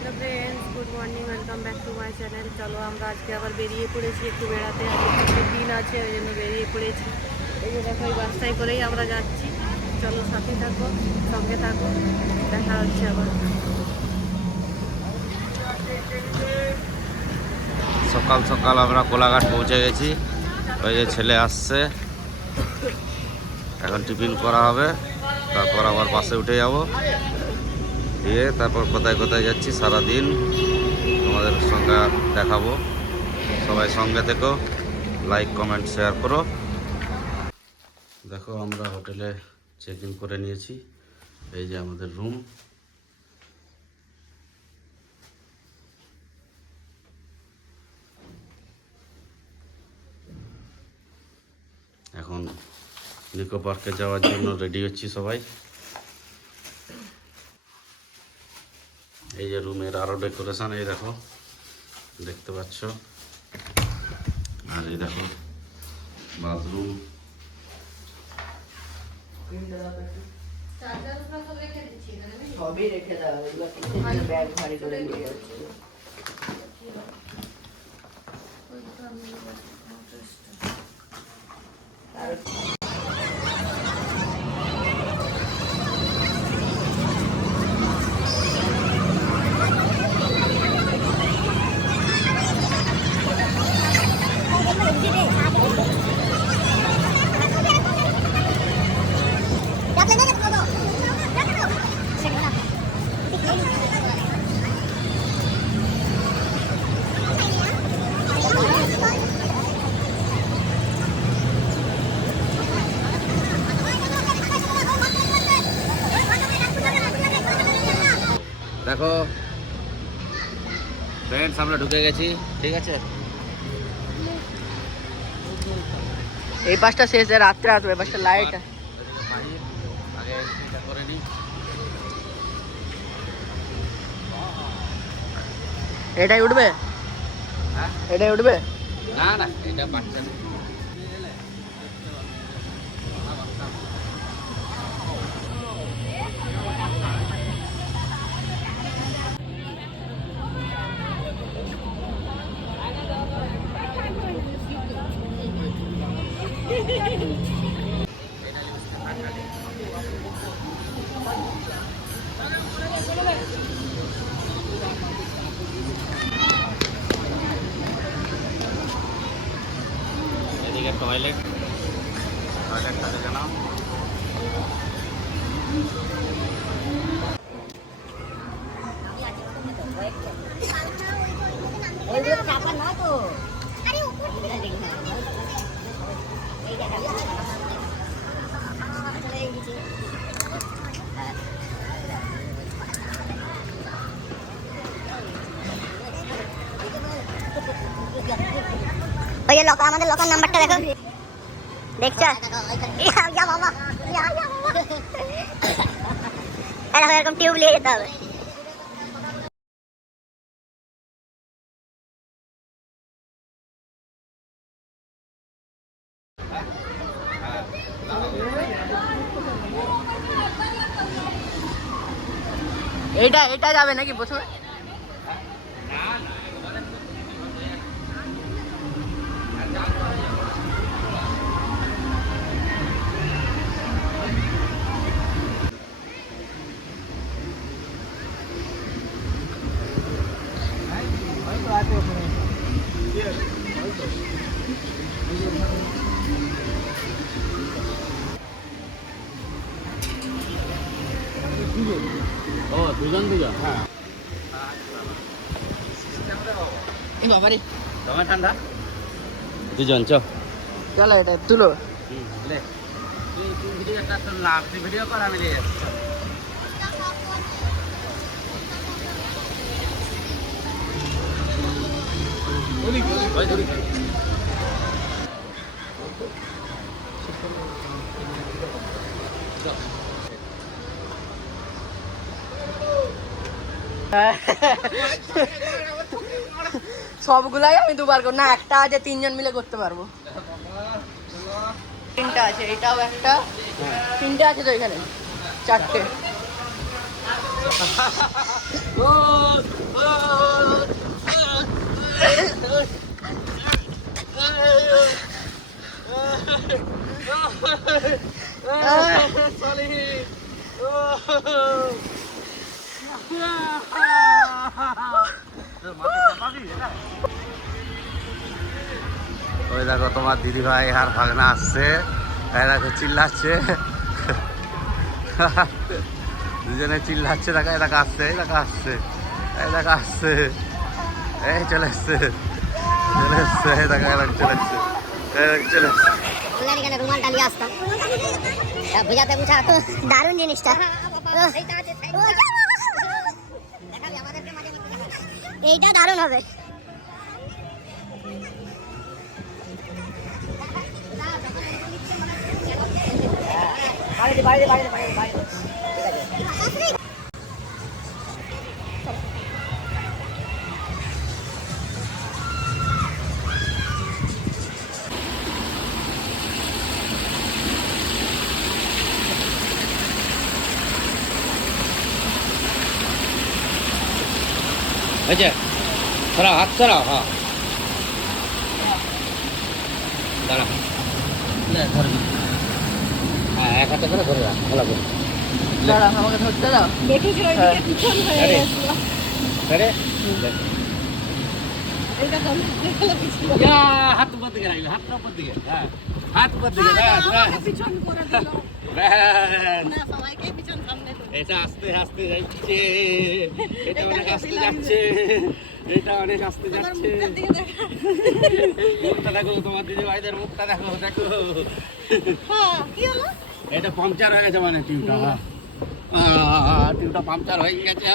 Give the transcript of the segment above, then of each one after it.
Hello friends good morning welcome back to my channel চলো আমরা আজকে আবার বেরিয়ে পড়েছি একটু বেড়াতে। আজকে দিন আছে, ওই জন্য বেরিয়ে পড়েছি। এই যে দেখো, এই বাসটায় করেই আমরা যাচ্ছি। চলো সাথে থাকো, সঙ্গে থাকো, দেখা হচ্ছে আবার। সকাল সকাল আমরা কোলাঘাট পৌঁছে গেছি। ওই যে ছেলে আসছে। এখন টিফিন করা হবে, তারপর আবার বাসে উঠে যাব। দিয়ে তারপর কোথায় কোথায় যাচ্ছি সারাদিন তোমাদের সঙ্গে দেখাবো। সবাই সঙ্গে থেকো লাইক কমেন্ট শেয়ার করো। দেখো আমরা হোটেলে চেক ইন করে নিয়েছি, এই যে আমাদের রুম এখন নিকো পার্কে যাওয়ার জন্য রেডি হচ্ছি সবাই। এই যে রুমের আরও ডেকোরেশন এই দেখো দেখতে পাচ্ছ? আর এই দেখো বাথরুম। সবই আমরা ঢুকে গেছি ঠিক আছে? এই পাশটা শেষ রাত্রে আসবে এই পাশটা লাইট আগে করে নিই এটাই উঠবে? হ্যাঁ? এটাই উঠবে? না না এটা বাচ্চা এদিকে টয়লেট টয়লেটটা দেখে ওই যে লক আমাদের লকার নাম্বারটা দেখো। দেখছ? বাবা বাবা। এই দেখো এরকম টিউব নিয়ে যেতে হবে। এইটা এটা যাবে নাকি প্রথমে? ও দুজন দুজন হ্যাঁ এই বাবারে দমে ঠান্ডা দুজন চ চলো এটা তুলো লে তুই তুই ভিডিওটা তো না তুই ভিডিও কর আমি নিয়ে যাচ্ছি ওই দিকে। সবগুলাই আমি দুবার করব। না, একটা আছে, তিনজন মিলে করতে পারব। তিনটা আছে, এটাও একটা। তিনটে আছে তো এখানে, চারটে। তোমার দিদি ভাই আর ভাগনা আসছে দেখো চিল্লাচ্ছে। দুজনে চিল্লাচ্ছে দেখো দেখো আসছে এই দেখো আসছে এই দেখো আসছে এই চলে এসছে চলে এসছে এই দেখো চলে এসছে এই চলে এসছে অনলাইনে কেন রুমাল ডালিয়ে আসতাম। বুঝাতে বুঝা তো দারুণ জিনিসটা। এইটা দারুণ হবে। হয়েছে সরাও হাত সরাও হ্যাঁ দাঁড়া হ্যাঁ এক হাতে করে ধরে রাখ ভালো করে। আমাকে ধরতে দাও। দেখেছি ওইদিকে পিছন হয়ে গেছিল। আরে। পিছন হাত উপর দিকে রাখলে হাত উপর দিকে হ্যাঁ। হাত উপর দিকে ব্যাস পিছন করে দিল। এটা আস্তে আস্তে যাচ্ছে। এটা অনেক আস্তে যাচ্ছে। এটা অনেক আস্তে যাচ্ছে। মুখটা দেখো। তোমার দিদি ভাইদের মুখটা দেখো দেখো। হ্যাঁ কি হলো? এটা পাংচার হয়ে গেছে মানে টিউটা টিউটা পাংচার হয়ে গেছে।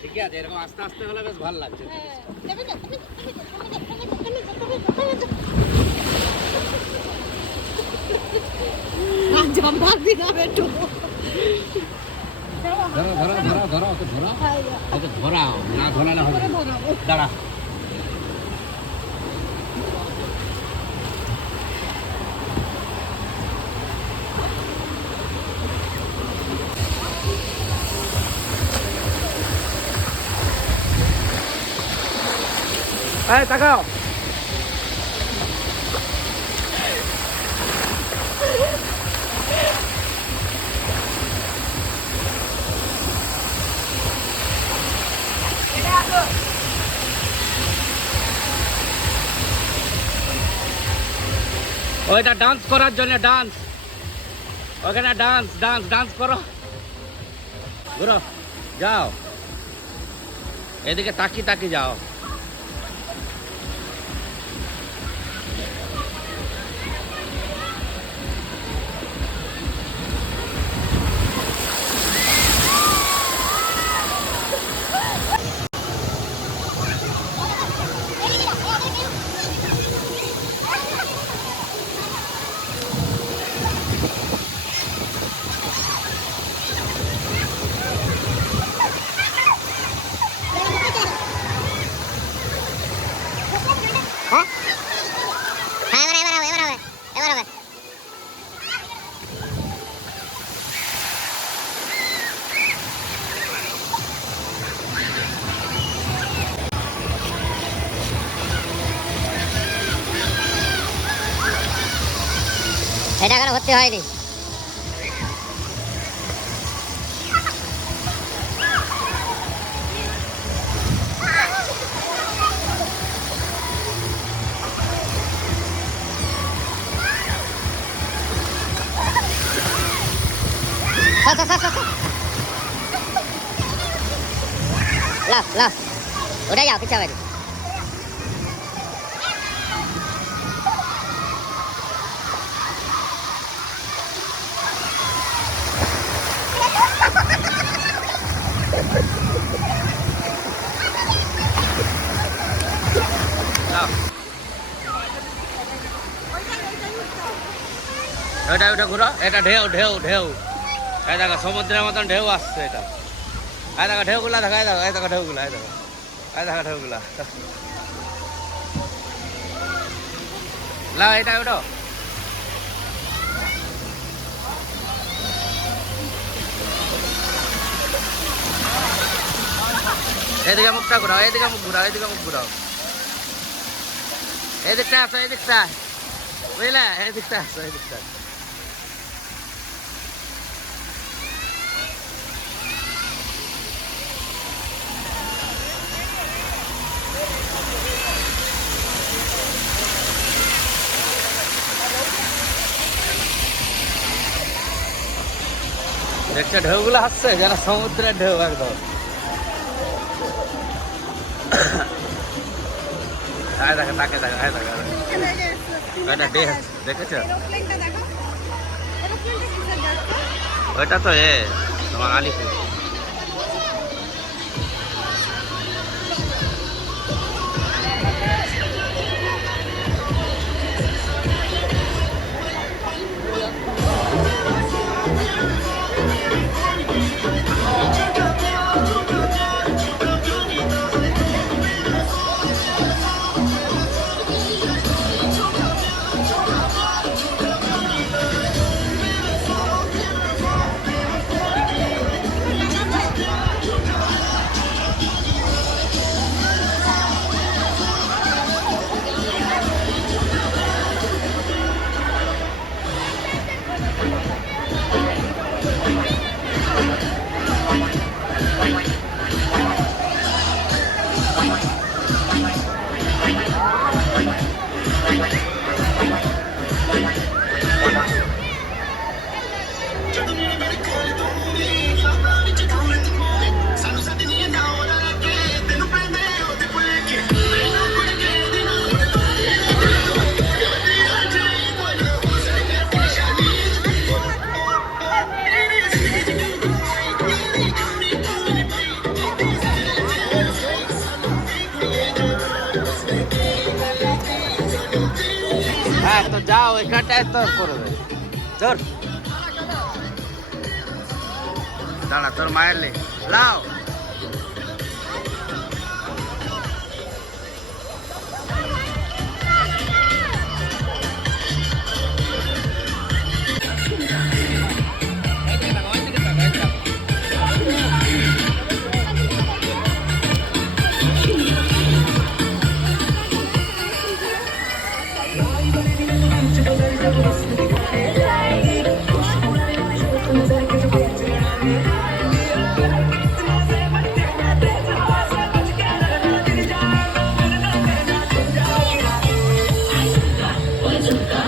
ঠিক আছে এরকম আস্তে আস্তে হলে বেশ ভালো লাগছে। ধরো ধরো ধরো ধরো ধরো। ধরাও না ধরালে হবে। দাঁড়া। এই তাকাও ওইটা ডান্স করার জন্য ডান্স ওখানে ডান্স ডান্স ডান্স করো। ঘুরো, যাও। এদিকে তাকি তাকি যাও। এটা এখনও ভর্তি হয়নি সর, সর, সর, সর, সর। লাও লাও ওটা যাও কিছু হবে না ওটা ওটা ঘুরো। এটা ঢেউ ঢেউ ঢেউ। এই দেখো, সমুদ্রের মতন ঢেউ আসছে এটা। এই দেখো, ঢেউগুলা দেখো, এই দেখো এই দেখো, ঢেউগুলা, এই দেখো। এই দেখো, ঢেউগুলা। লাও এটা ওটো এদিকে মুখটা ঘুরাও এদিকে মুখ ঘুরাও এদিকে মুখ ঘুরাও। এদিকটা আসো এদিকটা বুঝলে? এদিকটা আসো এদিকটা দেখছ ঢেউগুলো আসছে যেন সমুদ্রের ঢেউ একদম। হ্যাঁ দেখো তাকে দেখো হ্যাঁ দেখো দেখো। ওইটা ডে দেখেছ ওইটা তো এ তোমার আলিপুর। হ্যাঁ তো তোর এখানটায় তো করবে তোর দাঁড়া তোর মায়ের লে লাও। Thank you.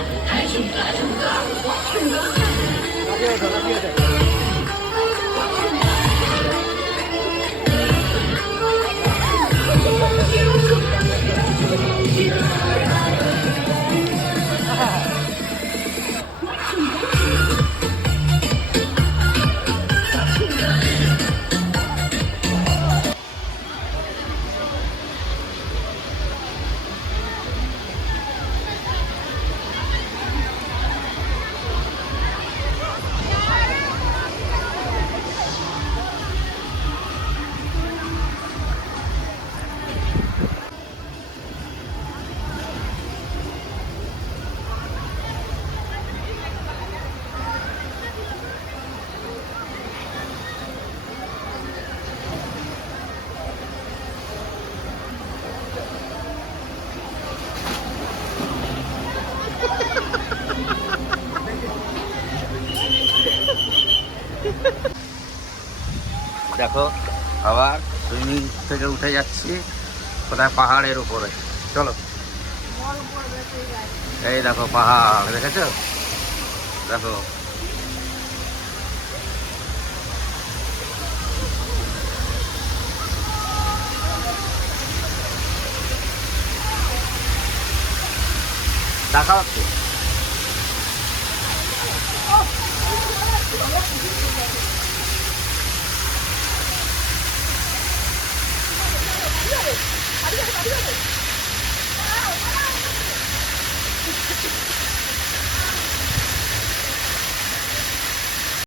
দেখো, আবার সুইমিং থেকে উঠে যাচ্ছি কোথায় পাহাড়ের উপরে। চলো। এই দেখো পাহাড়, দেখেছ? দেখো। দেখা হচ্ছে? ঠিক আছে